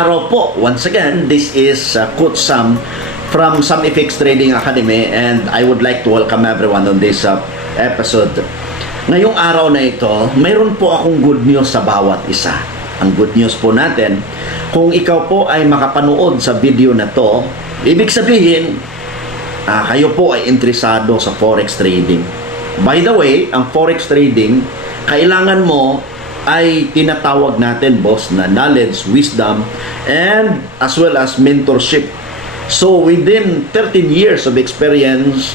araw po. Once again, this is Coach Sam from Sam FX Trading Academy, and I would like to welcome everyone on this episode. Ngayong araw na ito, mayroon po akong good news sa bawat isa. Ang good news po natin, kung ikaw po ay makapanood sa video na to, ibig sabihin, kayo po ay interesado sa forex trading. By the way, ang forex trading, kailangan mo ay tinatawag natin, boss, na knowledge, wisdom, and as well as mentorship. So, within 13 years of experience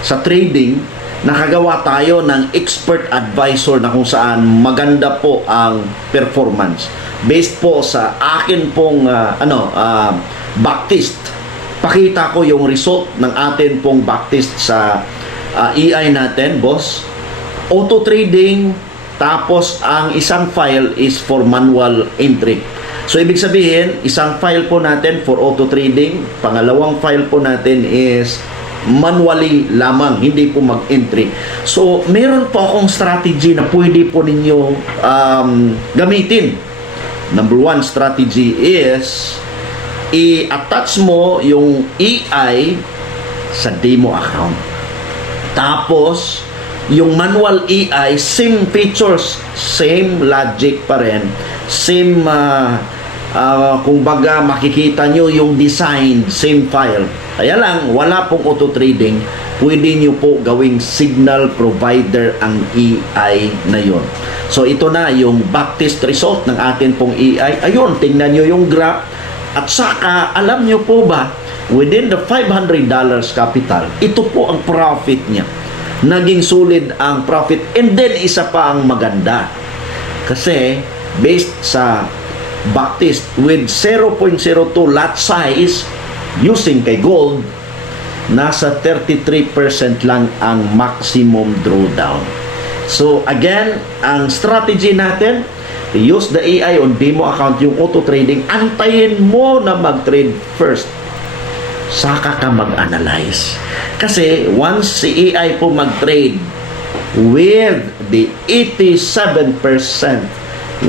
sa trading, nakagawa tayo ng expert advisor na kung saan maganda po ang performance. Based po sa akin pong backtest. Pakita ko yung result ng atin pong backtest sa EI natin, boss. Auto trading, tapos ang isang file is for manual entry. So ibig sabihin, isang file po natin for auto trading, pangalawang file po natin is manually lamang, hindi po mag-entry. So meron po akong strategy na pwede po ninyo gamitin. Number one strategy is i-attach mo yung EI sa demo account. Tapos yung manual EI, same features, same logic pa rin, same, kung baga makikita nyo yung design, same file. Kaya lang, wala pong auto trading, pwede nyo po gawing signal provider ang EI na yon. So ito na yung backtest result ng atin pong EI. Ayun, tingnan nyo yung graph. At saka, alam nyo po ba, within the $500 capital, ito po ang profit niya. Naging solid ang profit, and then isa pa ang maganda kasi based sa backtest with 0.02 lot size using kay gold, nasa 33% lang ang maximum drawdown. So again, ang strategy natin, use the AI on demo account, yung auto trading, antayin mo na mag-trade first, saka ka mag-analyze. Kasi once si AI po mag-trade with the 87%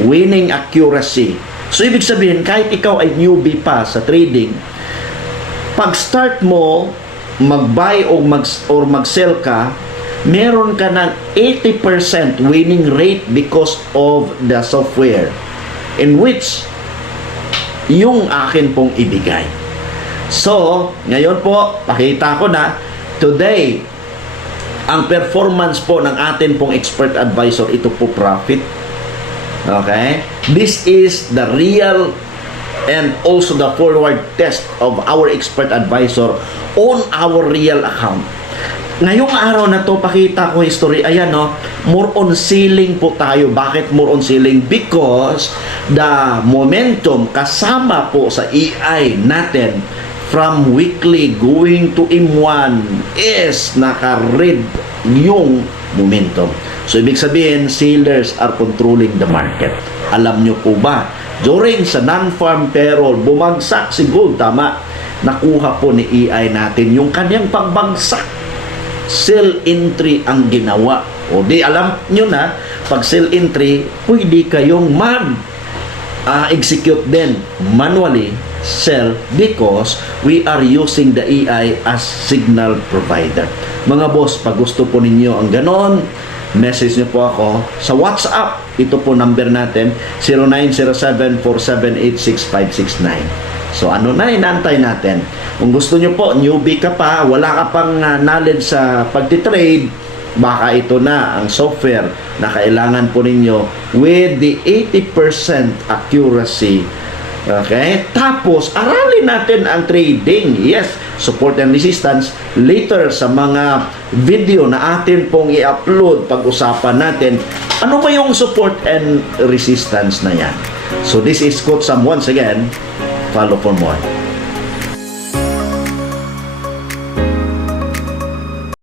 winning accuracy, so ibig sabihin kahit ikaw ay newbie pa sa trading, pag start mo mag-buy or mag-sell ka, meron ka ng 80% winning rate because of the software in which yung akin pong ibigay. So, ngayon po, pakita ko na, today, ang performance po ng atin pong expert advisor, ito po profit. Okay? This is the real and also the forward test of our expert advisor on our real account. Ngayong araw na to, pakita ko history. Ayan, no? More on selling po tayo. Bakit more on selling? Because the momentum kasama po sa EI natin from weekly going to M1 is naka-red yung momentum. So, ibig sabihin, sellers are controlling the market. Alam nyo po ba? During sa non-farm payroll, bumagsak si gold, tama? Nakuha po ni EI natin yung kanyang pagbagsak. Sell entry ang ginawa. O di alam nyo na, pag sell entry, pwede kayong execute din manually sell because we are using the AI as signal provider. Mga boss, pag gusto po ninyo ang ganon, message nyo po ako sa WhatsApp. Ito po number natin, 0907-478-6569. So ano na, inantay natin. Kung gusto nyo po, newbie ka pa, wala ka pang knowledge sa pagtitrade, baka ito na ang software na kailangan po ninyo with the 80% accuracy. Okay? Tapos, aralin natin ang trading. Yes, support and resistance. Later, sa mga video na atin pong i-upload, pag-usapan natin, ano ba yung support and resistance na yan? So, this is Coach Sam once again. Follow for more.